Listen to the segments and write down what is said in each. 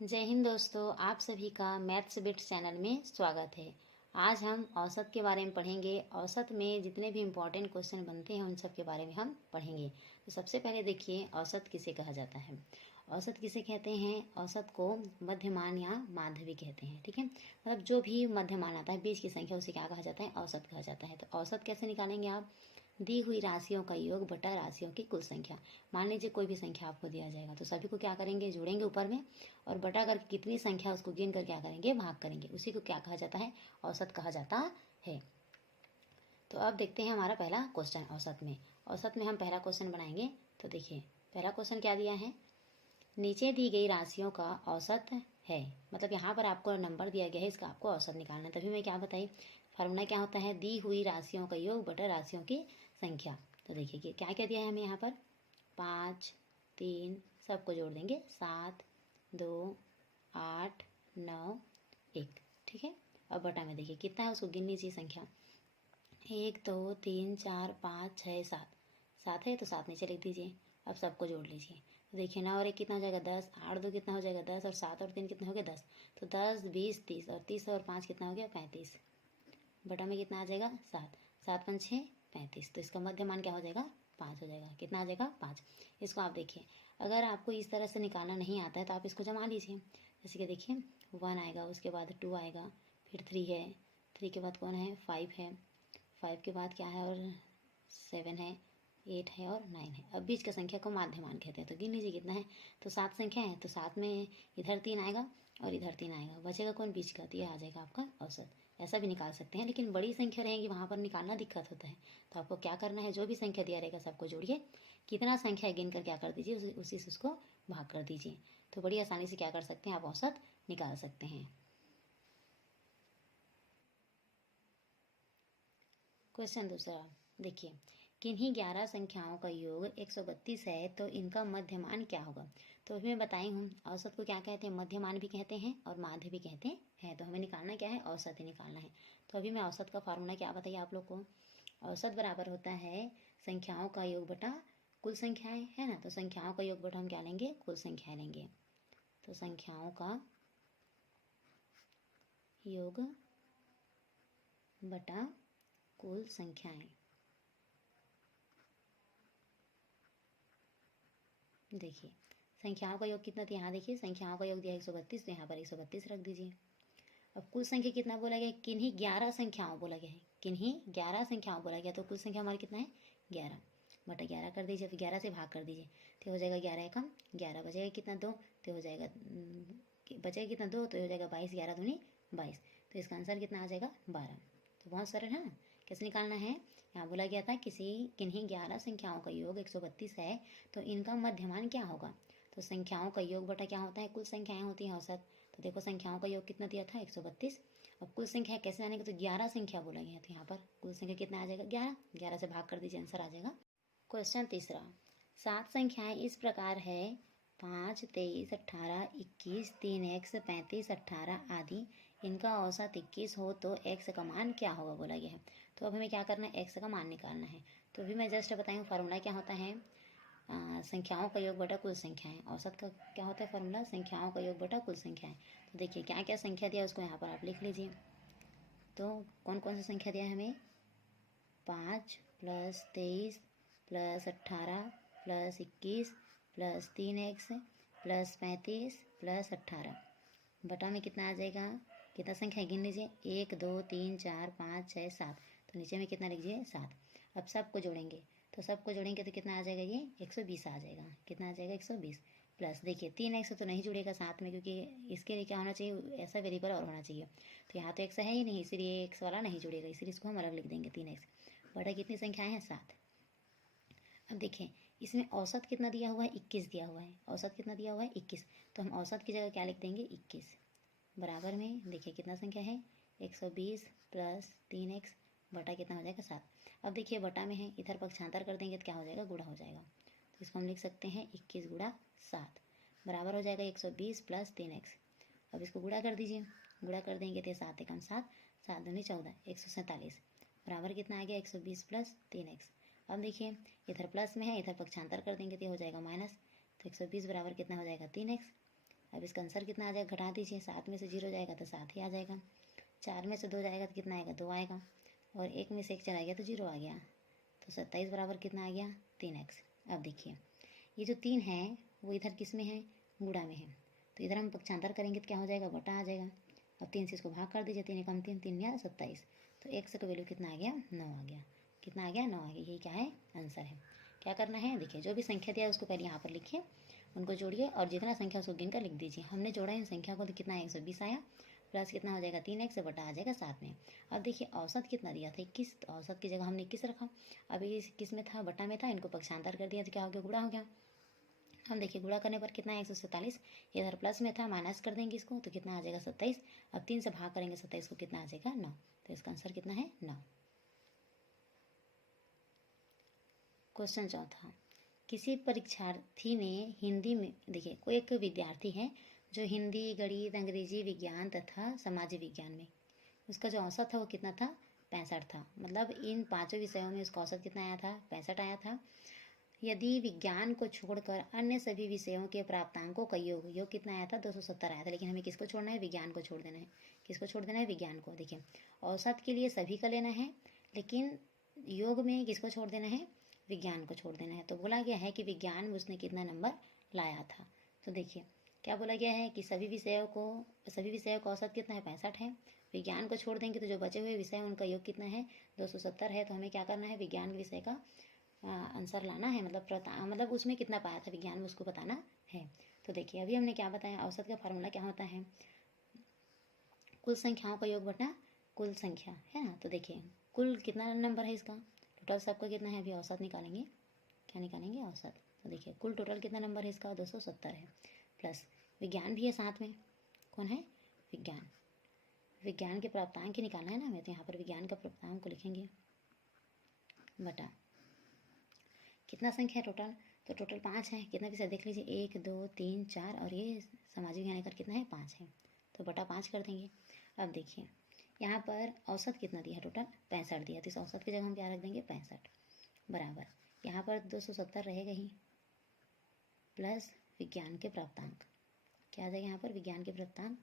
जय हिंद दोस्तों, आप सभी का मैथ्स बिट्स चैनल में स्वागत है। आज हम औसत के बारे में पढ़ेंगे। औसत में जितने भी इम्पोर्टेंट क्वेश्चन बनते हैं उन सब के बारे में हम पढ़ेंगे। तो सबसे पहले देखिए, औसत किसे कहा जाता है। औसत किसे कहते हैं? औसत को मध्यमान या माध्य भी कहते हैं। ठीक है, मतलब जो भी मध्यमान आता है, बीच की संख्या, उसे क्या कहा जाता है? औसत कहा जाता है। तो औसत कैसे निकालेंगे आप? दी हुई राशियों का योग बटा राशियों की कुल संख्या। मान लीजिए कोई भी संख्या आपको दिया जाएगा, तो सभी को क्या करेंगे? जोड़ेंगे ऊपर में, और बटा करके कितनी संख्या उसको गिन कर क्या करेंगे? भाग करेंगे। उसी को क्या कहा जाता है? औसत कहा जाता है। तो अब देखते हैं हमारा पहला क्वेश्चन औसत में। औसत में हम पहला क्वेश्चन बनाएंगे। तो देखिए, पहला क्वेश्चन क्या दिया है? नीचे दी गई राशियों का औसत है। मतलब यहाँ पर आपको नंबर दिया गया है, इसका आपको औसत निकालना है। तभी मैं क्या बताई, फार्मूला क्या होता है? दी हुई राशियों का योग बटा राशियों की संख्या। तो देखिए कि क्या क्या दिया है हमें यहाँ पर? 5, 3, सबको जोड़ देंगे, 7, 2, 8, 9, 1। ठीक है, अब बटा में देखिए कितना है, उसको गिन लीजिए संख्या। 1, 2, 3, 4, 5, 6, 7। 7 है तो 7 नीचे लिख दीजिए। अब सबको जोड़ लीजिए। तो देखिए, 9 और 1 कितना हो जाएगा? 10। 8 2 कितना हो जाएगा? 10। और 7 और 3 कितना हो गया? 10। तो 10, 20, 30, और 30 और 5 कितना हो गया? 35। बटा में कितना आ जाएगा? 7। 7 5 6 35। तो इसका मध्यमान क्या हो जाएगा? 5 हो जाएगा। कितना आ जाएगा? 5। इसको आप देखिए, अगर आपको इस तरह से निकालना नहीं आता है तो आप इसको जमा लीजिए। जैसे कि देखिए, 1 आएगा, उसके बाद 2 आएगा, फिर 3 है, 3 के बाद कौन है? 5 है, 5 के बाद क्या है? और 7 है, 8 है, और 9 है। अब बीच का संख्या को माध्यमान कहते हैं। तो गिन लीजिए कितना है। तो 7 संख्या है, तो 7 में इधर 3 आएगा और इधर 3 आएगा, बचेगा कौन? बीच का। तो ये आ जाएगा आपका औसत। ऐसा भी निकाल सकते हैं, लेकिन बड़ी संख्या रहेगी वहाँ पर निकालना दिक्कत होता है। तो आपको क्या करना है, जो भी संख्या दिया रहेगा सबको जोड़िए, कितना संख्या गिन कर क्या कर दीजिए, उसी से उसको भाग कर दीजिए। तो बड़ी आसानी से क्या कर सकते हैं, आप औसत निकाल सकते हैं। क्वेश्चन दूसरा देखिए, किन्हीं 11 संख्याओं का योग 132 है, तो इनका मध्यमान क्या होगा? तो अभी मैं बताई हूँ, औसत को क्या कहते हैं? मध्यमान भी कहते हैं और माध्य भी कहते हैं। तो हमें निकालना क्या है? औसत ही निकालना है। तो अभी मैं औसत का फार्मूला क्या बताइए आप लोग को। औसत बराबर होता है संख्याओं का योग बटा कुल संख्याएं, है ना। तो संख्याओं का योग बटा हम क्या लेंगे? कुल संख्याएं लेंगे। तो संख्याओं का योग बटा कुल संख्याएं। देखिए, संख्याओं का योग कितना था? यहाँ देखिए, संख्याओं का योग दिया 132, तो यहाँ पर 132 रख दीजिए। अब कुल संख्या कितना बोला गया? किन्हीं 11 संख्याओं बोला गया है। किन्हीं 11 संख्याओं बोला गया, तो कुल संख्या हमारी कितना है? 11 बटा 11 कर दीजिए। फिर 11 से भाग कर दीजिए, तो हो जाएगा 11 एकम 11। बचेगा कितना? 2। तो हो जाएगा बचेगा कितना? 2। तो हो जाएगा 22। 11 दूनी 22। तो इसका आंसर कितना आ जाएगा? 12। तो बहुत सरल है ना। कैसे निकालना है? यहाँ बोला गया था किन्हीं 11 संख्याओं का योग 132 है, तो इनका मध्यमान क्या होगा? तो संख्याओं का योग बटा क्या होता है? कुल संख्याएं होती हैं औसत। तो देखो, संख्याओं का योग कितना दिया था? 132। अब कुल संख्या कैसे जानेंगे? तो 11 संख्या बोला गया, तो यहाँ पर कुल संख्या कितना आ जाएगा? 11। 11 से भाग कर दीजिए, आंसर आ जाएगा। क्वेश्चन तीसरा, 7 संख्याएं इस प्रकार है: 5, 23, 18, 21, 3x, 35, 18 आदि। इनका औसत 21 हो तो x का मान क्या होगा बोला गया है। तो अब हमें क्या करना है? x का मान निकालना है। तो अभी मैं जस्ट बताई हूँ फार्मूला क्या होता है। संख्याओं का योग बटा कुल संख्याएं। औसत का क्या होता है फार्मूला? संख्याओं का योग बटा कुल संख्याएं। तो देखिए, क्या क्या संख्या दिया उसको यहाँ पर आप लिख लीजिए। तो कौन कौन सी संख्या दिया है हमें? 5 plus 23 plus 18 plus 21 plus 3x plus 35 plus 18। बटा में कितना आ जाएगा? कितना संख्या गिन लीजिए, 1 2 3 4 5 6 7। तो नीचे में कितना लिखिए? 7। अब सबको जोड़ेंगे, तो सबको जोड़ेंगे तो कितना आ जाएगा? ये 120 आ जाएगा। कितना आ जाएगा? 120। प्लस देखिए, 3x तो नहीं जुड़ेगा साथ में, क्योंकि इसके लिए क्या होना चाहिए? ऐसा वेरिएबल और होना चाहिए। तो यहाँ तो x है ही नहीं, इसलिए x वाला नहीं जुड़ेगा, इसलिए इसको हम अलग लिख देंगे 3x। बटा कितनी संख्याएं हैं? 7। अब देखें, इसमें औसत कितना दिया हुआ है? 21 दिया हुआ है। औसत कितना दिया हुआ है? 21। तो हम औसत की जगह क्या लिख देंगे? 21 बराबर में देखिए कितना संख्या है? 120 प्लस 3x बटा कितना हो जाएगा? 7। अब देखिए, बटा में है, इधर पक्षांतर कर देंगे तो क्या हो जाएगा? गुणा हो जाएगा। तो इसको हम लिख सकते हैं 21 गुणा 7 बराबर हो जाएगा 120 प्लस 3x। अब इसको गुणा कर दीजिए। गुणा कर देंगे तो 7 एकम 7, 7 दूनी 14, 147 बराबर कितना आ गया? 120 प्लस 3x। अब देखिए, इधर प्लस में है, इधर पक्षांतर कर देंगे तो हो जाएगा माइनस। तो 120 बराबर कितना हो जाएगा? 3x। अब इसका आंसर कितना आ जाएगा, घटा दीजिए। 7 में से 0 जाएगा तो 7 ही आ जाएगा। 4 में से 2 जाएगा तो कितना आएगा, 2 आएगा। और 1 में से 1 चला गया तो 0 आ गया। तो 27 बराबर कितना आ गया, 3x। अब देखिए ये जो 3 है वो इधर किस में है, गुणा में है, तो इधर हम पक्षांतर करेंगे तो क्या हो जाएगा, बटा आ जाएगा। अब 3 से इसको भाग कर दीजिए, 3 एकम 3, 3 या 27, तो x का वैल्यू कितना आ गया, 9 आ गया। कितना आ गया, 9 आ गया। यही क्या है, आंसर है। क्या करना है, देखिए जो भी संख्या दिया है उसको पहले यहाँ पर लिखिए, उनको जोड़िए और जितना संख्या उसको गिनकर लिख दीजिए। हमने जोड़ा इन संख्या को तो कितना है, 120 आया, प्लस कितना हो जाएगा, 3x बटा आ जाएगा 7 में। अब देखिए औसत कितना दिया था, 21, तो औसत की जगह हमने 21 रखा। अब ये किस में था, बटा में था, इनको पक्षांतर कर दिया तो क्या हो गया, गुणा हो गया। हम देखिए गुणा करने पर कितना है, 147, इधर प्लस में था, माइनस कर देंगे इसको तो कितना आ जाएगा, 27। अब 3 से भाग करेंगे 27 को, कितना आ जाएगा, 9। तो इसका आंसर कितना है, 9। क्वेश्चन चौथा, किसी परीक्षार्थी ने हिंदी में, देखिए कोई एक विद्यार्थी है जो हिंदी, गणित, अंग्रेजी, विज्ञान तथा समाज विज्ञान में उसका जो औसत था वो कितना था, 65 था। मतलब इन 5 विषयों में उसका औसत कितना आया था, 65 आया था। यदि विज्ञान को छोड़कर अन्य सभी विषयों के प्राप्तांकों का योग कितना आया था, 270 आया था। लेकिन हमें किसको छोड़ना है, विज्ञान को छोड़ देना है। किसको छोड़ देना है, विज्ञान को। देखिए औसत के लिए सभी का लेना है, लेकिन योग में किसको छोड़ देना है, विज्ञान को छोड़ देना है। तो बोला गया है कि विज्ञान में उसने कितना नंबर लाया था। तो देखिए क्या बोला गया है कि सभी विषयों का औसत कितना है, 65 है। विज्ञान को छोड़ देंगे तो जो बचे हुए विषय उनका योग कितना है, 270 है। तो हमें क्या करना है, विज्ञान के विषय का आंसर लाना है, मतलब उसमें कितना पाया था विज्ञान में उसको बताना है। तो देखिए अभी हमने क्या बताया, औसत का फार्मूला क्या होता है, कुल संख्याओं का योग बटा कुल संख्या, है ना। तो देखिए कुल कितना नंबर है इसका, टोटल सबका कितना है, अभी औसत निकालेंगे। क्या निकालेंगे, औसत। तो देखिए कुल टोटल कितना नंबर है इसका, 270 है, प्लस विज्ञान भी है साथ में। कौन है, विज्ञान। विज्ञान के प्राप्तांक निकालना है ना हमें, तो यहाँ पर विज्ञान का प्राप्तांक को लिखेंगे, बटा कितना संख्या है टोटल, तो टोटल 5 है। कितना विषय देख लीजिए, 1 2 3 4 और ये सामाजिक विज्ञान कर कितना है, 5 है, तो बटा 5 कर देंगे। अब देखिए यहाँ पर औसत कितना दिया है, टोटल 65 दिया, तो इस औसत की जगह हम क्या रख देंगे, 65 बराबर यहाँ पर 270 रहेगा ही, प्लस विज्ञान के प्राप्तांक। क्या आ जाएगा यहाँ पर, विज्ञान के प्राप्तांक,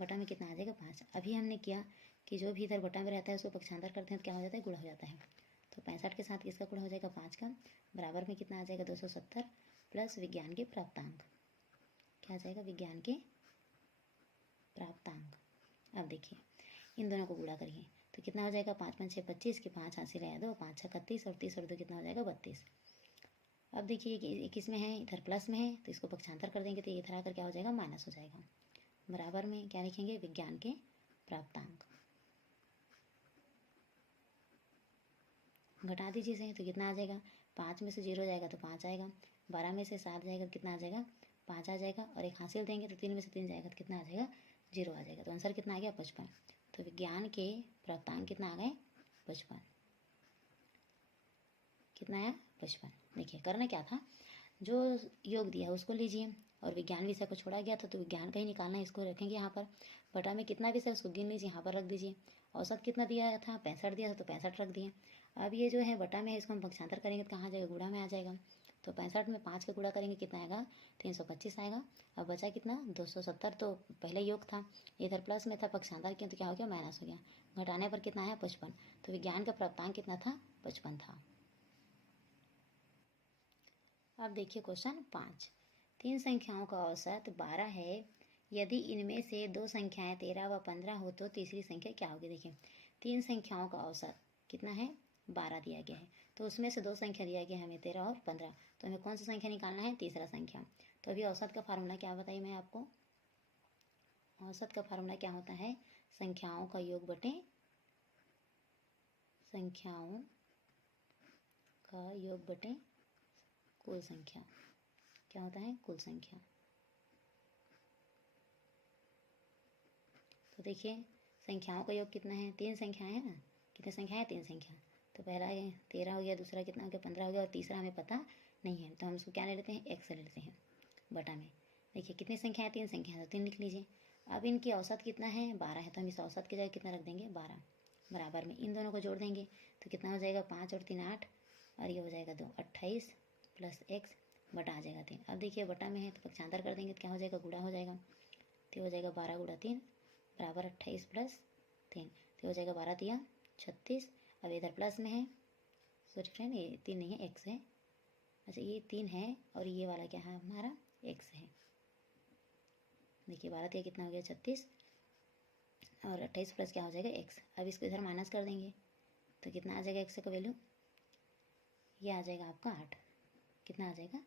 बटा में कितना आ जाएगा, 5। अभी हमने किया कि जो भी इधर बटा में रहता है उसको पक्षांतर करते हैं तो क्या हो जाता है, गुणा हो जाता है। तो 65 के साथ किसका गुणा हो जाएगा, 5 का, बराबर में कितना आ जाएगा, 270 प्लस विज्ञान के प्राप्तांक। क्या आ जाएगा, विज्ञान के प्राप्तांक। अब देखिए इन दोनों को गुणा करिए तो कितना हो जाएगा, 5 5 6 25 के 5 हाथ से रहा 2, 5 6 31 और 30 और 2 कितना हो जाएगा, 32। अब देखिए कि किस में है, इधर प्लस में है, तो इसको पक्षांतर कर देंगे तो इधर आकर क्या हो जाएगा, माइनस हो जाएगा। बराबर में क्या लिखेंगे, विज्ञान के प्राप्तांक। घटा दीजिए इसे तो कितना आ जाएगा, 5 में से 0 जाएगा तो 5 आएगा, 12 में से 7 जाएगा तो कितना आ जाएगा, 5 आ जाएगा, और एक हासिल देंगे तो 3 में से 3 जाएगा तो कितना आ जाएगा, 0 आ जाएगा। तो आंसर कितना आ गया, 55। तो विज्ञान के प्राप्तांक कितना आ गए, 55। कितना आया, 55। देखिए करना क्या था, जो योग दिया उसको लीजिए और विज्ञान विषय को छोड़ा गया था तो विज्ञान का ही निकालना है, इसको रखेंगे यहाँ पर। बटा में कितना विषय उसको गिन लीजिए, यहाँ पर रख दीजिए। औसत कितना दिया था, 65 दिया था तो 65 रख दिए। अब ये जो है बटा में है, इसको हम पक्षांतर करेंगे तो कहाँ जाएगा, गुणा में आ जाएगा। तो 65 में 5 का गुणा करेंगे कितना आएगा, 325 आएगा। अब बचा कितना, 270, तो पहले योग था, इधर प्लस में था, पक्षांतर किया तो क्या हो गया, माइनस हो गया। घटाने पर कितना आया, 55। तो विज्ञान का प्राप्तांक कितना था, 55 था। अब देखिए क्वेश्चन 5, 3 संख्याओं का औसत 12 है, यदि इनमें से 2 संख्याएं 13 व 15 हो तो तीसरी संख्या क्या होगी। देखिए 3 संख्याओं का औसत कितना है, 12 दिया गया है, तो उसमें से 2 संख्या दिया गया है हमें, 13 और 15। तो हमें कौन सा संख्या निकालना है, तीसरा संख्या। तो अभी औसत का फार्मूला क्या बताइए मैं आपको, औसत का फार्मूला क्या होता है, संख्याओं का योग बटे संख्याओं का योग बटे कुल संख्या। क्या होता है, कुल संख्या। तो देखिए संख्याओं का योग कितना है, 3 संख्याएं हैं ना, कितनी संख्या है, 3 संख्या। तो पहला 13 हो गया, दूसरा कितना हो गया, 15 हो गया, और तीसरा हमें पता नहीं है तो हम इसको क्या ले लेते हैं, x ले लेते हैं बटा में। देखिए कितनी संख्या है, 3 संख्या है तो 3 लिख लीजिए। अब इनकी औसत कितना है, 12 है, तो हम इस औसत की जगह कितना रख देंगे, 12 बराबर में इन दोनों को जोड़ देंगे तो कितना हो जाएगा, 5 और 3 8, और ये हो जाएगा 2 28 प्लस x बटा आ जाएगा 3। अब देखिए बटा में है तो पक्षांतर कर देंगे तो क्या हो जाएगा, गुणा हो जाएगा। तो हो जाएगा 12 गुणा 3 बराबर 28 प्लस 3। तो हो जाएगा 12 तिया 36। अब इधर प्लस में है, सॉरी फ्रेंड ये 3 नहीं है एक्स है। अच्छा ये 3 है और ये वाला क्या है हमारा एक्स है। देखिए 12 तिया कितना हो गया 36 और 28 प्लस क्या हो जाएगा एक्स। अब इसको इधर माइनस कर देंगे तो कितना आ जाएगा एक्स का वैल्यू, ये आ जाएगा आपका 8। कितना आ जाएगा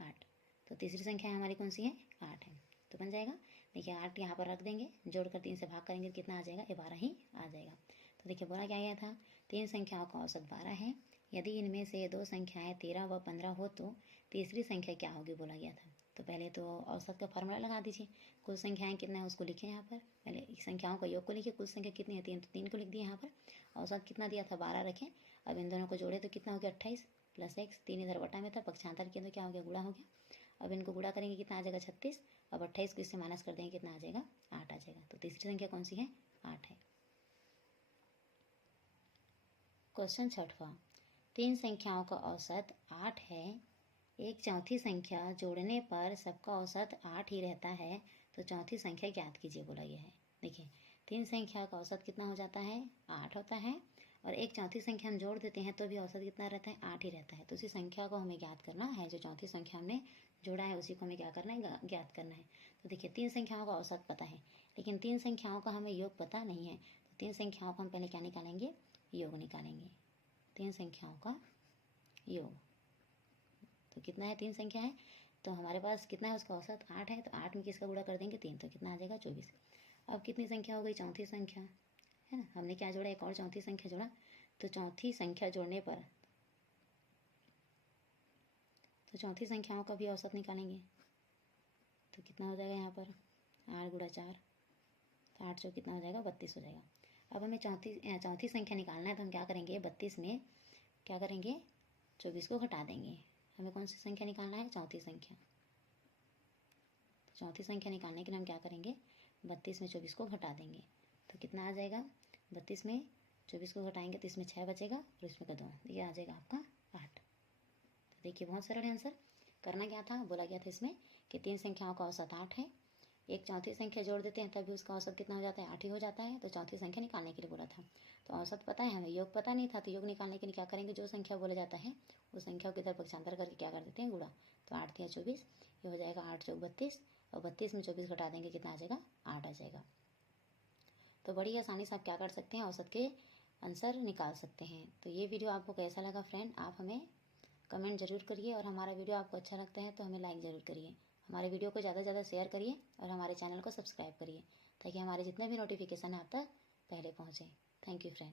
8। तो तीसरी संख्या हमारी कौन सी है 8 है। तो बन जाएगा, देखिए 8 यहाँ पर रख देंगे, जोड़कर 3 से भाग करेंगे तो कितना आ जाएगा, ये 12 ही आ जाएगा। तो देखिए बोला क्या गया था, 3 संख्याओं का औसत 12 है। यदि इनमें से 2 संख्याएं 13 व 15 हो तो तीसरी संख्या क्या होगी बोला गया था। तो पहले तो औसत का फार्मूला लगा दीजिए। कुल संख्याएं कितना है उसको लिखें यहाँ पर, पहले संख्याओं का योग को लिखिए। कुल संख्या कितनी है 3, तो 3 को लिख दिए यहाँ पर। औसत कितना दिया था 12 रखें। अब इन दोनों को जोड़े तो कितना हो गया 28 प्लस एक्स। 3 इधर बटा में था, पक्षांतर किया तो क्या हो गया गुणा हो गया। अब इनको गुणा करेंगे कितना आ जाएगा 36। अब 28 को इससे माइनस कर देंगे कितना आ जाएगा 8 आ जाएगा। तो तीसरी संख्या कौन सी है 8 है। क्वेश्चन 6वां, 3 संख्याओं का औसत 8 है। एक चौथी संख्या जोड़ने पर सबका औसत 8 ही रहता है, तो चौथी संख्या ज्ञात कीजिए बोला गया है। देखिए 3 संख्या का औसत कितना हो जाता है 8 होता है, और एक चौथी संख्या हम जोड़ देते हैं तो भी औसत कितना रहता है 8 ही रहता है। तो उसी संख्या को हमें ज्ञात करना है, जो चौथी संख्या हमने जोड़ा है उसी को हमें क्या करना है ज्ञात करना है। तो देखिए 3 संख्याओं का औसत पता है, लेकिन 3 संख्याओं का हमें योग पता नहीं है। तो 3 संख्याओं का हम पहले क्या निकालेंगे, योग निकालेंगे। 3 संख्याओं का योग, तो कितना है 3 संख्या है तो हमारे पास कितना है उसका औसत 8 है। तो 8 में किसका गुणा कर देंगे 3, तो कितना आ जाएगा 24। अब कितनी संख्या हो गई चौथी संख्या है ना, हमने क्या जोड़ा एक और चौथी संख्या जोड़ा। तो चौथी संख्या जोड़ने पर तो चौथी संख्याओं का भी औसत निकालेंगे तो कितना हो जाएगा यहाँ पर 8 गुणा 4, तो 8 चौ कितना हो जाएगा 32 हो जाएगा। अब हमें चौथी संख्या निकालना है तो हम क्या करेंगे 32 में क्या करेंगे 24 को घटा देंगे। हमें कौन सी संख्या निकालना है चौथी संख्या। तो चौथी संख्या निकालने के लिए हम क्या करेंगे 32 में 24 को घटा देंगे तो कितना आ जाएगा 32 में 24 को घटाएंगे तो इसमें 6 बचेगा और इसमें का 2, ये आ जाएगा आपका 8। तो देखिए बहुत सरल है आंसर। करना क्या था, बोला गया था इसमें कि 3 संख्याओं का औसत 8 है। एक चौथी संख्या जोड़ देते हैं तभी उसका औसत कितना हो जाता है 8 ही हो जाता है। तो चौथी संख्या निकालने के लिए बोला था। तो औसत पता है हमें, योग पता नहीं था। तो योग निकालने के लिए क्या करेंगे, जो संख्या बोला जाता है उस संख्या को इधर पक्षांतर करके क्या कर देते हैं गुणा। तो 8 या 24, ये हो जाएगा 8 चौक 32, और 32 में 24 घटा देंगे कितना आ जाएगा 8 आ जाएगा। तो बड़ी आसानी से आप क्या कर सकते हैं, औसत के आंसर निकाल सकते हैं। तो ये वीडियो आपको कैसा लगा फ्रेंड, आप हमें कमेंट जरूर करिए, और हमारा वीडियो आपको अच्छा लगता है तो हमें लाइक ज़रूर करिए। हमारे वीडियो को ज़्यादा से ज़्यादा शेयर करिए और हमारे चैनल को सब्सक्राइब करिए ताकि हमारे जितने भी नोटिफिकेशन है आप तक पहले पहुँचें। Thank you friend.